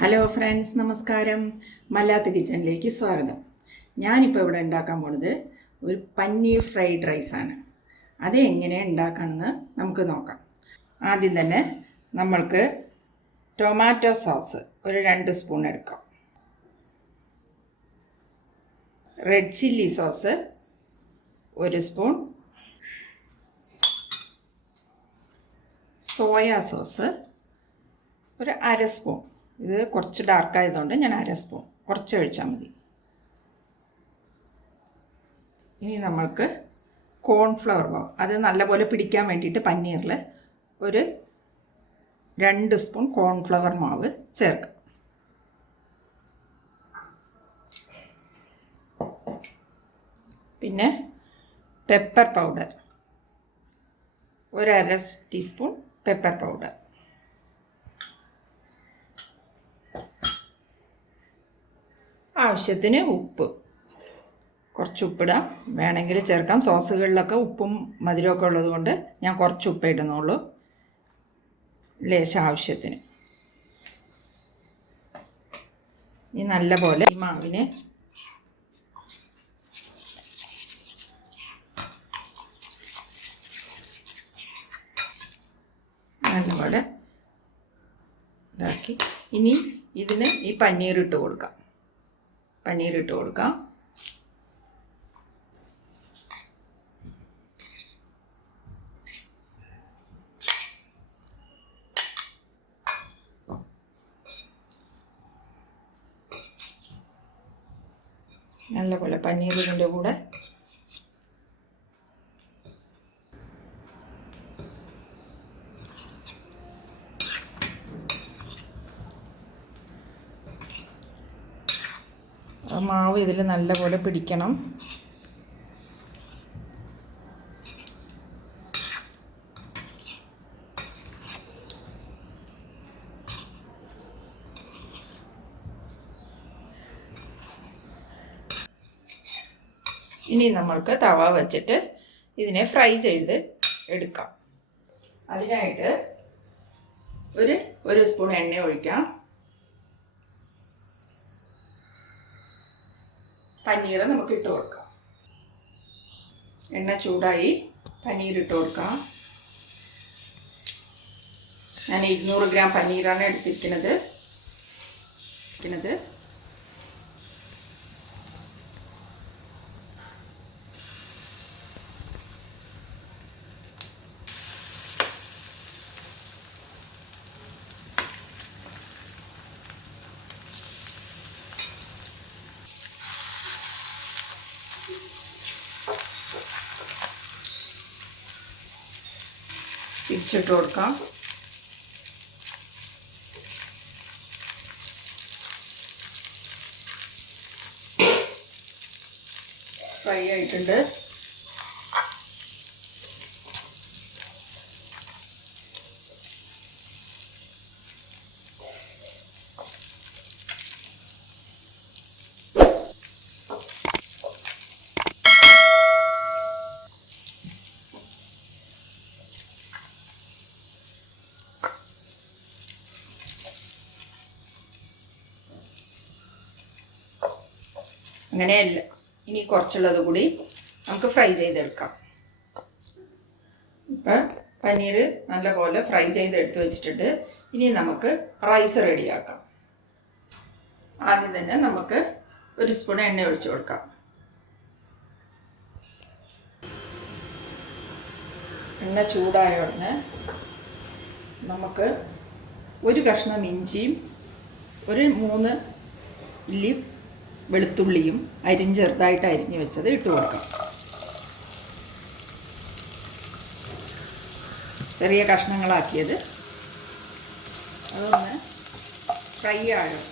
Hello friends, നമസ്കാരം. മല്ലാത്ത് കിച്ചണിലേക്ക് സ്വാഗതം. ഞാനിപ്പോൾ ഇവിടെ ഉണ്ടാക്കാൻ പോണത് ഒരു പനീർ ഫ്രൈഡ് റൈസാണ്. അത് എങ്ങനെ ഉണ്ടാക്കണമെന്ന് നമുക്ക് നോക്കാം. ആദ്യം തന്നെ നമ്മൾക്ക് ടൊമാറ്റോ സോസ് ഒരു 2 സ്പൂൺ എടുക്കാം. Red chilli sauce 1 spoon, soya sauce ഒരു 1/2 സ്പൂൺ. ഇത് കുറച്ച് ഡാർക്കായതുകൊണ്ട് ഞാൻ 1/2 സ്പൂൺ കുറച്ച് ഒഴിച്ചാൽ മതി. ഇനി നമ്മൾക്ക് കോൺഫ്ലവർ മാവ്, അത് നല്ലപോലെ പിടിക്കാൻ വേണ്ടിയിട്ട് പനീറിൽ ഒരു 2 സ്പൂൺ കോൺഫ്ലവർ മാവ് ചേർക്കാം. പിന്നെ പെപ്പർ പൗഡർ ഒരു 1/2 ടീസ്പൂൺ പെപ്പർ പൗഡർ. ആവശ്യത്തിന് ഉപ്പ്, കുറച്ച് ഉപ്പിടാം, വേണമെങ്കിൽ ചേർക്കാം. സോസുകളിലൊക്കെ ഉപ്പും മധുരമൊക്കെ ഉള്ളതുകൊണ്ട് ഞാൻ കുറച്ച് ഉപ്പ് ഇടുന്നുള്ളൂ, ലേശം ആവശ്യത്തിന്. ഇനി നല്ലപോലെ ഈ മാവിനെ നല്ലപോലെ ഇതാക്കി ഇനി ഇതിന് ഈ പനീർ ഇട്ട് കൊടുക്കാം. നല്ലപോലെ പനീറിൻ്റെ കൂടെ മാവ് ഇതിൽ നല്ലപോലെ പിടിക്കണം. ഇനി നമ്മൾക്ക് തവ വെച്ചിട്ട് ഇതിനെ ഫ്രൈ ചെയ്ത് എടുക്കാം. അതിനായിട്ട് ഒരു സ്പൂൺ എണ്ണ ഒഴിക്കാം. പനീർ നമുക്ക് ഇട്ട് കൊടുക്കാം. എണ്ണ ചൂടായി, പനീർ ഇട്ട് കൊടുക്കാം. ഞാൻ 200 ഗ്രാം പനീറാണ് എടുത്തിരിക്കുന്നത്. തിരിച്ചിട്ട് കൊടുക്കാം. ഫ്രൈ ആയിട്ടുണ്ട്. അങ്ങനെയല്ല, ഇനി കുറച്ചുള്ളത് കൂടി നമുക്ക് ഫ്രൈ ചെയ്തെടുക്കാം. ഇപ്പം പനീർ നല്ലപോലെ ഫ്രൈ ചെയ്തെടുത്ത് വെച്ചിട്ടുണ്ട്. ഇനി നമുക്ക് റൈസ് റെഡിയാക്കാം. ആദ്യം തന്നെ നമുക്ക് 1 സ്പൂൺ എണ്ണ ഒഴിച്ച് കൊടുക്കാം. എണ്ണ ചൂടായ ഉടനെ നമുക്ക് 1 കഷ്ണം ഇഞ്ചിയും 3 ഇല്ലി വെളുത്തുള്ളിയും ചെറുതായിട്ട് അരിഞ്ഞ് വെച്ചത് ഇട്ട് കൊടുക്കാം. ചെറിയ കഷ്ണങ്ങളാക്കിയത്. അതൊന്ന് ഫ്രൈ ആകും.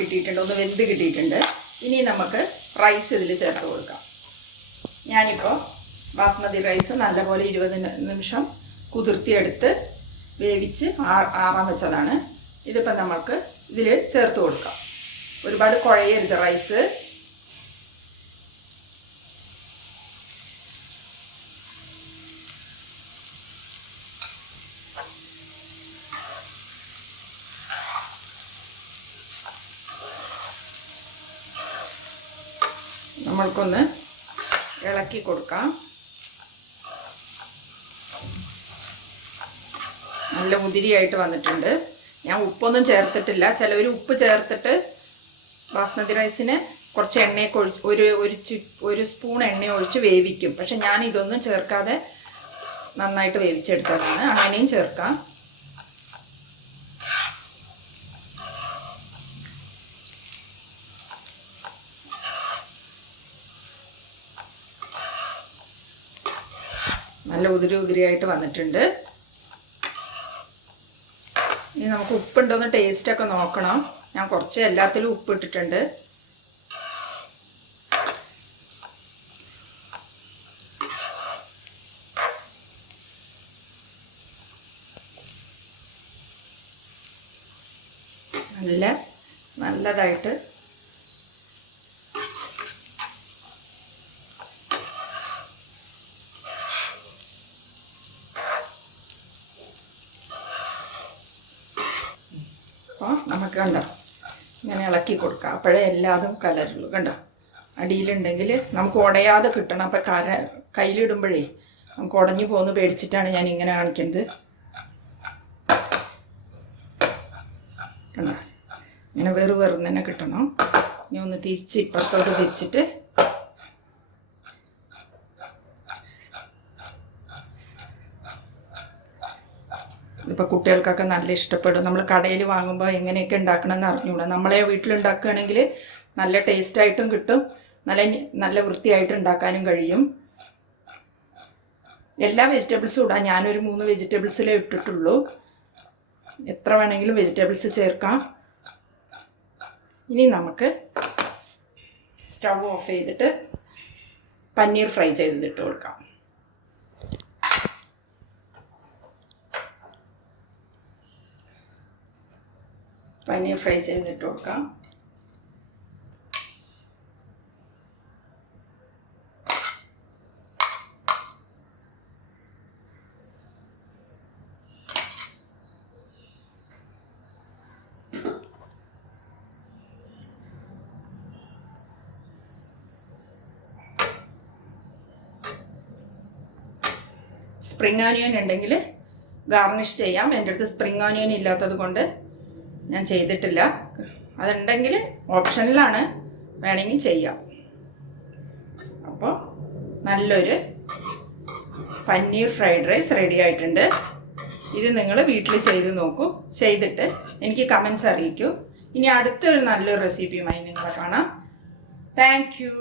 കിട്ടിയിട്ടുണ്ട്, ഒന്ന് വെന്ത് കിട്ടിയിട്ടുണ്ട്. ഇനി നമുക്ക് റൈസ് ഇതിൽ ചേർത്ത് കൊടുക്കാം. ഞാനിപ്പോൾ ബാസ്മതി റൈസ് നല്ലപോലെ 20 നിമിഷം കുതിർത്തിയെടുത്ത് വേവിച്ച് ആറാൻ വെച്ചതാണ്. ഇതിപ്പോൾ നമുക്ക് ഇതിൽ ചേർത്ത് കൊടുക്കാം. ഒരുപാട് കുഴയരുത് റൈസ്. നമ്മൾക്കൊന്ന് ഇളക്കി കൊടുക്കാം. നല്ല ഉതിരിയായിട്ട് വന്നിട്ടുണ്ട്. ഞാൻ ഉപ്പൊന്നും ചേർത്തിട്ടില്ല. ചിലവർ ഉപ്പ് ചേർത്തിട്ട് ബാസ്മതി റൈസിന് കുറച്ച് എണ്ണയൊക്കെ ഒഴിച്ച് ഒരു സ്പൂൺ എണ്ണ ഒഴിച്ച് വേവിക്കും. പക്ഷെ ഞാൻ ഇതൊന്നും ചേർക്കാതെ നന്നായിട്ട് വേവിച്ചെടുത്തതാണ്. അങ്ങനെയും ചേർക്കാം. നല്ല ഉതിരിയായിട്ട് വന്നിട്ടുണ്ട്. ഇനി നമുക്ക് ഉപ്പുണ്ടോയെന്ന് ടേസ്റ്റൊക്കെ നോക്കണം. ഞാൻ കുറച്ച് എല്ലാത്തിലും ഉപ്പ് ഇട്ടിട്ടുണ്ട്. നല്ലതായിട്ട് അപ്പോൾ നമുക്ക് കണ്ടോ ഇങ്ങനെ ഇളക്കി കൊടുക്കാം. അപ്പോഴേ എല്ലാതും കലരുള്ളൂ. കണ്ടോ അടിയിലുണ്ടെങ്കിൽ നമുക്ക് ഉടയാതെ കിട്ടണം. അപ്പോൾ കയ്യിലിടുമ്പോഴേ നമുക്ക് ഉടഞ്ഞു പോകുന്നു പേടിച്ചിട്ടാണ് ഞാൻ ഇങ്ങനെ കാണിക്കുന്നത്. കണ്ടോ ഇങ്ങനെ വെറും തന്നെ കിട്ടണം. ഇനി ഒന്ന് തിരിച്ച് ഇപ്പുറത്തോട്ട് തിരിച്ചിട്ട് ഇതിപ്പോൾ കുട്ടികൾക്കൊക്കെ നല്ല ഇഷ്ടപ്പെടും. നമ്മൾ കടയിൽ വാങ്ങുമ്പോൾ എങ്ങനെയൊക്കെ ഉണ്ടാക്കണമെന്ന് അറിഞ്ഞൂടാ. നമ്മളെ വീട്ടിലുണ്ടാക്കുകയാണെങ്കിൽ നല്ല ടേസ്റ്റായിട്ടും കിട്ടും, നല്ല വൃത്തിയായിട്ട് ഉണ്ടാക്കാനും കഴിയും. എല്ലാ വെജിറ്റബിൾസും ഇടാം. ഞാനൊരു 3 വെജിറ്റബിൾസിലേ ഇട്ടിട്ടുള്ളൂ. എത്ര വേണമെങ്കിലും വെജിറ്റബിൾസ് ചേർക്കാം. ഇനി നമുക്ക് സ്റ്റൗ ഓഫ് ചെയ്തിട്ട് പനീർ ഫ്രൈ ചെയ്തിട്ട് കൊടുക്കാം. പനീർ ഫ്രൈ ചെയ്തിട്ട് കൊടുക്കാം. സ്പ്രിംഗ് ഓനിയൻ ഉണ്ടെങ്കിൽ ഗാർണിഷ് ചെയ്യാം. എൻ്റെ അടുത്ത് സ്പ്രിംഗ് ഓനിയൻ ഇല്ലാത്തത് കൊണ്ട് ഞാൻ ചെയ്തിട്ടില്ല. അതുണ്ടെങ്കിൽ ഓപ്ഷനിലാണ്, വേണമെങ്കിൽ ചെയ്യാം. അപ്പോൾ നല്ലൊരു പനീർ ഫ്രൈഡ് റൈസ് റെഡി ആയിട്ടുണ്ട്. ഇത് നിങ്ങൾ വീട്ടിൽ ചെയ്ത് നോക്കൂ. ചെയ്തിട്ട് എനിക്ക് കമൻസ് അറിയിക്കൂ. ഇനി അടുത്തൊരു നല്ലൊരു റെസിപ്പിയുമായി നിങ്ങളെ കാണാം. Thank you.